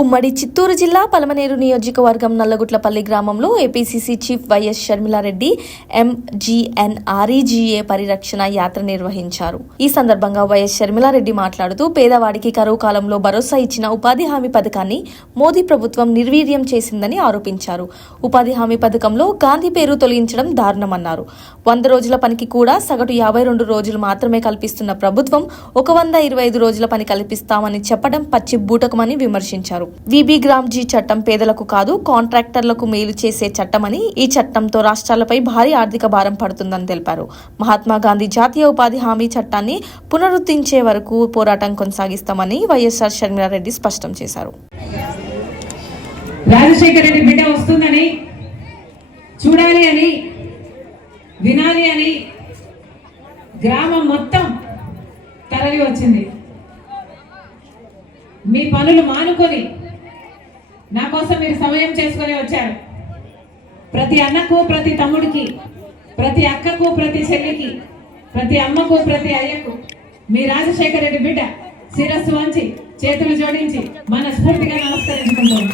ఉమ్మడి చిత్తూరు జిల్లా పలమనేరు నియోజకవర్గం నల్లగుట్లపల్లి గ్రామంలో APCC chief YS Sharmila Reddy MGNREGA పరిరక్షణ యాత్ర నిర్వహించారు. ఈ సందర్భంగా వైఎస్ షర్మిలారెడ్డి మాట్లాడుతూ పేదవాడికి కరువు కాలంలో భరోసా ఇచ్చిన ఉపాధి హామీ పథకాన్ని మోదీ ప్రభుత్వం నిర్వీర్యం చేసిందని ఆరోపించారు. ఉపాధి హామీ పథకంలో గాంధీ పేరు తొలగించడం దారుణమన్నారు. 100 రోజుల పనికి కూడా సగటు 52 రోజులు మాత్రమే కల్పిస్తున్న ప్రభుత్వం 125 రోజుల పని కల్పిస్తామని చెప్పడం పచ్చి బూటకమని విమర్శించారు. విబి గ్రామ్జీ చట్టం పేదలకు కాదు కాంట్రాక్టర్లకు మేలు చేసే చట్టమని, ఈ చట్టంతో రాష్ట్రాలపై భారీ ఆర్థిక భారం పడుతుందని తెలిపారు. మహాత్మా గాంధీ జాతీయ ఉపాధి హామీ చట్టాన్ని పునరుద్ధరించే వరకు పోరాటం కొనసాగిస్తామని వైఎస్ఆర్ షర్మిలారెడ్డి స్పష్టం చేశారు. రాజశేఖర రెడ్డి బిడ్డ వస్తుందని చూడాలి అని వినాలి అని గ్రామం మొత్తం తరలి వచ్చింది. మీ పనులు మానుకొని నా కోసం మీరు సమయం చేసుకొని వచ్చారు. ప్రతి అన్నకు, ప్రతి తమ్ముడికి, ప్రతి అక్కకు, ప్రతి చెల్లికి, ప్రతి అమ్మకు, ప్రతి అయ్యకు మీ రాజశేఖర రెడ్డి బిడ్డ శిరస్సు వంచి చేతులు జోడించి మనస్ఫూర్తిగా నమస్కరించుకుంటాను.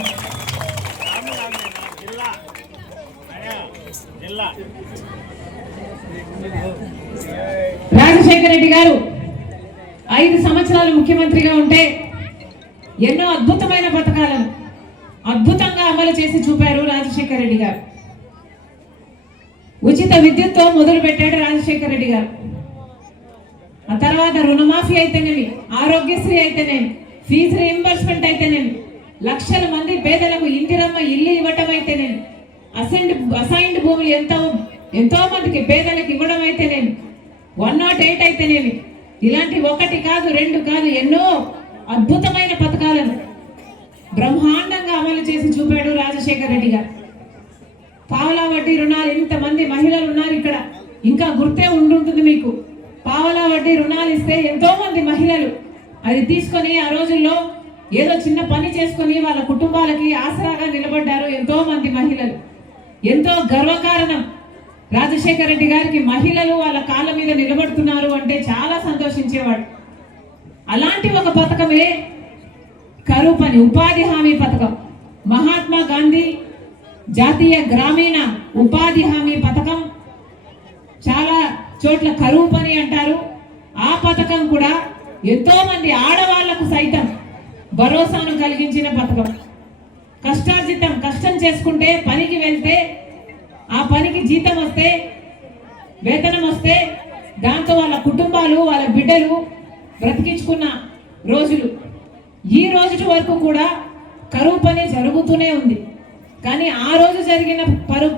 రాజశేఖర రెడ్డి గారు 5 సంవత్సరాలు ముఖ్యమంత్రిగా ఉంటే ఎన్నో అద్భుతమైన పథకాలను అద్భుతంగా అమలు చేసి చూపారు రాజశేఖర రెడ్డి గారు. ఉచిత విద్యుత్తో మొదలు పెట్టాడు రాజశేఖర రెడ్డి గారు. ఆ తర్వాత రుణమాఫీ అయితేనేమి, ఆరోగ్యశ్రీ అయితేనేమి, ఫీజు రీయింబర్స్మెంట్ అయితేనేమి, లక్షల మంది పేదలకు ఇందిరమ్మ ఇల్లు ఇవ్వటం అయితేనేమి, అసైన్డ్ భూములు ఎంతో మందికి పేదలకు ఇవ్వడం అయితేనేమి, 108 అయితేనేమి, ఇలాంటి 1 కాదు 2 కాదు ఎన్నో అద్భుతమైన పథకాలను బ్రహ్మాండంగా అమలు చేసి చూపాడు రాజశేఖర రెడ్డి గారు. పావలా వడ్డీ రుణాలు, ఇంతమంది మహిళలు ఉన్నారు ఇక్కడ, ఇంకా గుర్తే ఉండుంటుంది మీకు. పావలా వడ్డీ రుణాలు ఇస్తే ఎంతో మంది మహిళలు అది తీసుకొని ఆ రోజుల్లో ఏదో చిన్న పని చేసుకొని వాళ్ళ కుటుంబాలకి ఆసరాగా నిలబడ్డారు ఎంతో మంది మహిళలు. ఎంతో గర్వకారణం రాజశేఖర రెడ్డి గారికి. మహిళలు వాళ్ళ కాళ్ళ మీద నిలబడుతున్నారు అంటే చాలా సంతోషించేవాడు. అలాంటి ఒక పథకమే కరువు పని ఉపాధి హామీ పథకం. మహాత్మా గాంధీ జాతీయ గ్రామీణ ఉపాధి హామీ పథకం, చాలా చోట్ల కరువు పని అంటారు. ఆ పథకం కూడా ఎంతో మంది ఆడవాళ్లకు సైతం భరోసాను కలిగించిన పథకం. కష్టార్జితం, కష్టం చేసుకుంటే పనికి వెళ్తే ఆ పనికి జీతం వస్తే, వేతనం వస్తే దాంతో వాళ్ళ కుటుంబాలు, వాళ్ళ బిడ్డలు బ్రతికించుకున్న రోజులు. ఈ రోజు వరకు కూడా కరువు పని జరుగుతూనే ఉంది. కానీ ఆ రోజు జరిగిన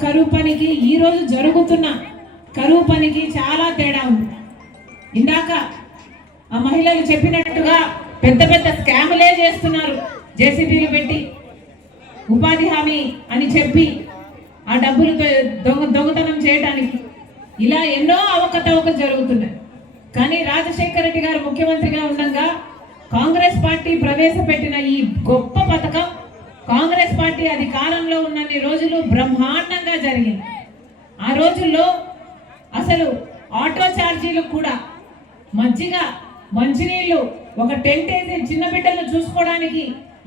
కరువు పనికి ఈ రోజు జరుగుతున్న కరువు పనికి చాలా తేడా ఉంది. ఇందాక ఆ మహిళలు చెప్పినట్టుగా పెద్ద పెద్ద స్కాములే చేస్తున్నారు. జేసీబీలు పెట్టి ఉపాధి హామీ అని చెప్పి ఆ డబ్బులు దొంగతనం చేయడానికి ఇలా ఎన్నో అవకతవకలు జరుగుతున్నాయి. కానీ రాజశేఖర రెడ్డి గారు ముఖ్యమంత్రిగా ఉండగా కాంగ్రెస్ పార్టీ ప్రవేశపెట్టిన ఈ గొప్ప పథకం కాంగ్రెస్ పార్టీ అధికారంలో ఉన్నన్ని రోజులు బ్రహ్మాండంగా జరిగింది. ఆ రోజుల్లో అసలు ఆటో ఛార్జీలు కూడా, మజ్జిగ, మంచినీళ్లు, ఒక టెంట్ వేసి చిన్న బిడ్డలను చూసుకోవడానికి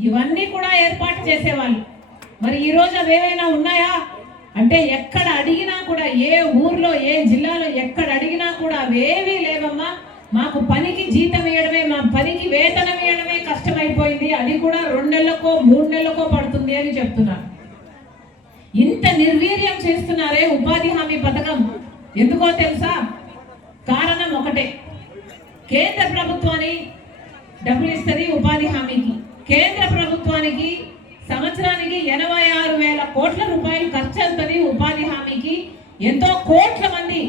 ఇవన్నీ కూడా ఏర్పాటు చేసేవాళ్ళు. మరి ఈ రోజు అవేవైనా ఉన్నాయా అంటే ఎక్కడ అడిగినా కూడా, ఏ ఊర్లో, ఏ జిల్లాలో ఎక్కడ అడిగినా కూడా అవేవీ లేవమ్మా. మాకు పనికి జీతం ఇవ్వడమే, మా పనికి వేతనం ఇవ్వడమే కష్టమైపోయింది, అది కూడా 2 నెలలకో 3 నెలలకో పడుతుంది అని చెప్తున్నారు. ఇంత నిర్వీర్యం చేస్తున్నారే ఉపాధి హామీ పథకం. ఎందుకో తెలుసా? కారణం ఒకటే, కేంద్ర ప్రభుత్వాన్ని డబ్బులు ఇస్తుంది ఉపాధి హామీకి. కేంద్ర ప్రభుత్వానికి సంవత్సరానికి 86,000 కోట్ల రూపాయలు ఖర్చు అవుతుంది ఉపాధి హామీకి. ఎంతో కోట్ల మంది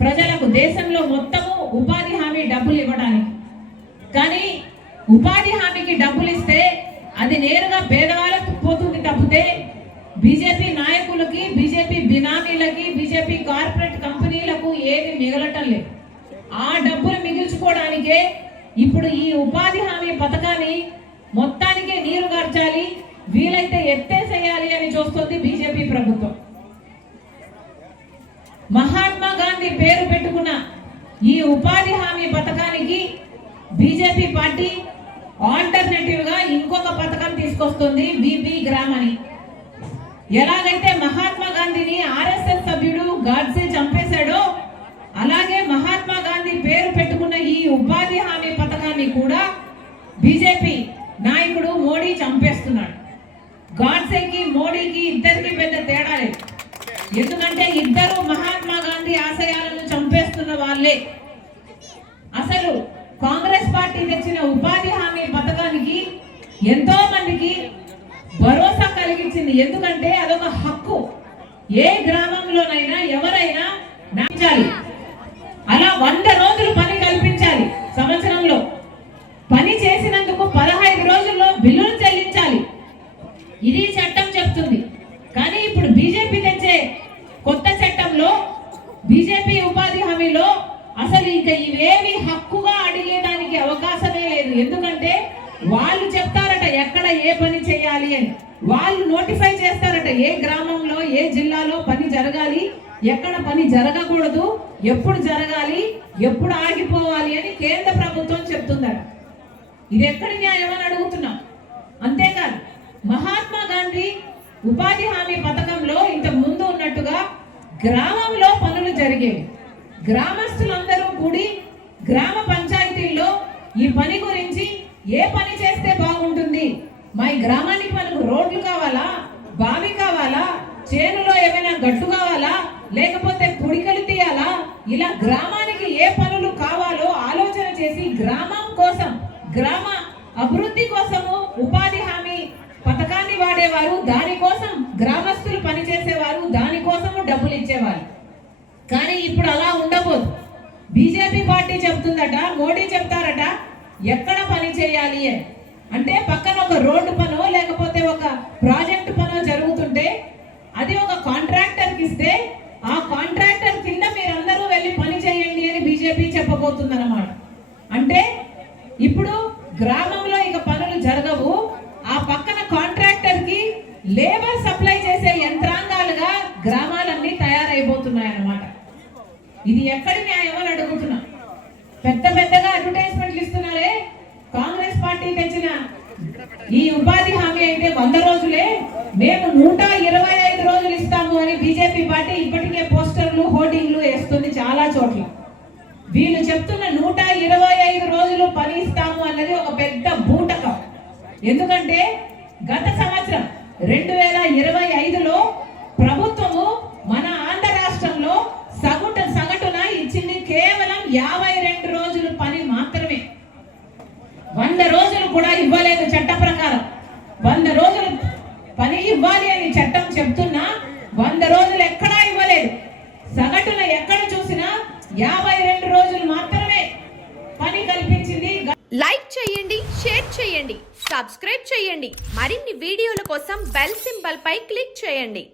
ప్రజలకు దేశంలో మొత్తము ఉపాధి హామీ డబ్బులు ఇవ్వడానికి. కానీ ఉపాధి హామీకి డబ్బులు ఇస్తే అది నేరుగా పేదవాళ్ళకు పోతుంది తప్పితే బీజేపీ నాయకులకి, బీజేపీ బినామీలకి, బీజేపీ కార్పొరేట్ కంపెనీలకు ఏమి మిగలటం లేదు. ఆ డబ్బులు మిగిల్చుకోవడానికే ఇప్పుడు ఈ ఉపాధి హామీ పథకాన్ని మొత్తానికే నీరు గార్చాలి, వీలైతే ఎత్తేసేయాలి అని చూస్తుంది బీజేపీ ప్రభుత్వం. మహాత్మా గాంధీ పేరు పెట్టుకున్న ఈ ఉపాధి హామీ పథకానికి బీజేపీ పార్టీ ఆల్టర్నేటివ్ గా ఇంకొక పథకం తీసుకొస్తుంది బీబీ గ్రామ్ అని. ఎలాగైతే మహాత్మా గాంధీని ఆర్ఎస్ఎస్ సభ్యుడు గాడ్సే చంపేశాడో అలాగే మహాత్మా గాంధీ పేరు పెట్టుకున్న ఈ ఉపాధి హామీ పథకాన్ని కూడా బీజేపీ నాయకుడు మోడీ చంపేస్తున్నాడు. గాడ్సేకి మోడీకి ఇద్దరికి పెద్ద తేడా లేదు. ఎందుకంటే ఇద్దరు మహాత్మా గాంధీ ఆశయాలను చంపేస్తున్న వాళ్ళే. అసలు కాంగ్రెస్ పార్టీ తెచ్చిన ఉపాధి హామీ పథకానికి ఎంతో మందికి భరోసా కలిగించింది. ఎందుకంటే అదొక హక్కు. ఏ గ్రామంలోనైనా ఎవరైనా నాచాలి. అలా 100 రోజులు పని కల్పించాలి. సంవత్సరంలో పని చేసినందుకు 15 రోజుల్లో బిల్లులు చెల్లించాలి. ఇది చట్టం చెప్తుంది. కానీ ఇప్పుడు బీజేపీ తెచ్చే కొత్త చట్టంలో బీజేపీ ఉపాధి హామీలో అసలు ఇంకా ఇవేవి హక్కుగా అడిగేదానికి అవకాశమే లేదు. ఎందుకంటే వాళ్ళు చెప్తారట ఎక్కడ ఏ పని చేయాలి అని. వాళ్ళు నోటిఫై చేస్తారట ఏ గ్రామంలో ఏ జిల్లాలో పని జరగాలి, ఎక్కడ పని జరగకూడదు, ఎప్పుడు జరగాలి, ఎప్పుడు ఆగిపోవాలి అని కేంద్ర ప్రభుత్వం చెప్తుందట. ఇది ఎక్కడి న్యాయం అని అడుగుతున్నాం. అంతేకాదు మహాత్మా గాంధీ ఉపాధి హామీ పథకంలో ఇంత ముందు ఉన్నట్టుగా గ్రామంలో పనులు జరిగేవి. గ్రామస్తులందరూ కూడి గ్రామ పంచాయతీల్లో ఈ పని గురించి ఏ పని చేస్తే బాగుంటుంది, మా ఈ గ్రామానికి మనకు రోడ్లు కావాలా, బావి కావాలా, చేనులో ఏమైనా గట్టు కావాలా, లేకపోతే పుడికలు తీయాలా, ఇలా గ్రామానికి ఏ పనులు కావాలో ఆలోచన చేసి గ్రామం కోసం గ్రామ అభివృద్ధి కోసము ఉపాధి హామీ పథకాన్ని వాడేవారు. దానికోసం గ్రామస్తులు పనిచేసేవారు, దానికోసము డబ్బులు ఇచ్చేవారు. కానీ ఇప్పుడు అలా ఉండబోదు. బీజేపీ పార్టీ చెప్తుందట, మోడీ చెప్తారట ఎక్కడ పని చేయాలి అని. అంటే పక్కన ఒక రోడ్డు పనో లేకపోతే ఒక ప్రాజెక్టు పనో జరుగుతుంటే అది ఒక కాంట్రాక్టర్కి ఇస్తే ఆ కాంట్రాక్టర్ కింద మీరందరూ వెళ్ళి పని చేయండి అని బీజేపీ చెప్పబోతుంది అన్నమాట. అంటే ఇప్పుడు గ్రామంలో ఇక పనులు జరగవు. ఆ పక్కన కాంట్రాక్టర్ కి లేబర్ సప్లై చేసే యంత్రాంగాలుగా గ్రామాలన్నీ తయారైపోతున్నాయి అన్నమాట. ఇది ఎక్కడి న్యాయం అని అడుగుతున్నా. పెద్ద పెద్దగా అడ్వర్టైజ్మెంట్లు ఇస్తున్నారే. కాంగ్రెస్ పార్టీ తెచ్చిన ఈ ఉపాధి హామీ అయితే 100 రోజులే, మేము 125 రోజులు ఇస్తాము అని బీజేపీ పార్టీ ఇప్పటికే పోస్టర్లు హోర్డింగ్లు వేస్తుంది చాలా చోట్ల. వీళ్ళు చెప్తున్న 125 రోజులు పని ఇస్తాము అన్నది ఒక పెద్ద బూటకం. ఎందుకంటే గత సంవత్సరం 2025లో ప్రభుత్వము మన ఆంధ్ర రాష్ట్రంలో సగటున ఇచ్చింది కేవలం 52 రోజులు పని మాత్రమే. 100 రోజులు కూడా ఇవ్వలేదు చట్ట ప్రకారం. 100 రోజులు పని ఇవ్వాలి అని చట్టం చెప్తున్నా 100 రోజులు ఎక్కడా ఇవ్వలేదు. సగటున ఎక్కడ చూసినా 52 రోజులు మాత్రమే పని కల్పించింది. లైక్ చేయండి, షేర్ చేయండి, సబ్స్క్రైబ్ చేయండి. మరిన్ని వీడియోల కోసం బెల్ సింబల్ పై క్లిక్ చేయండి.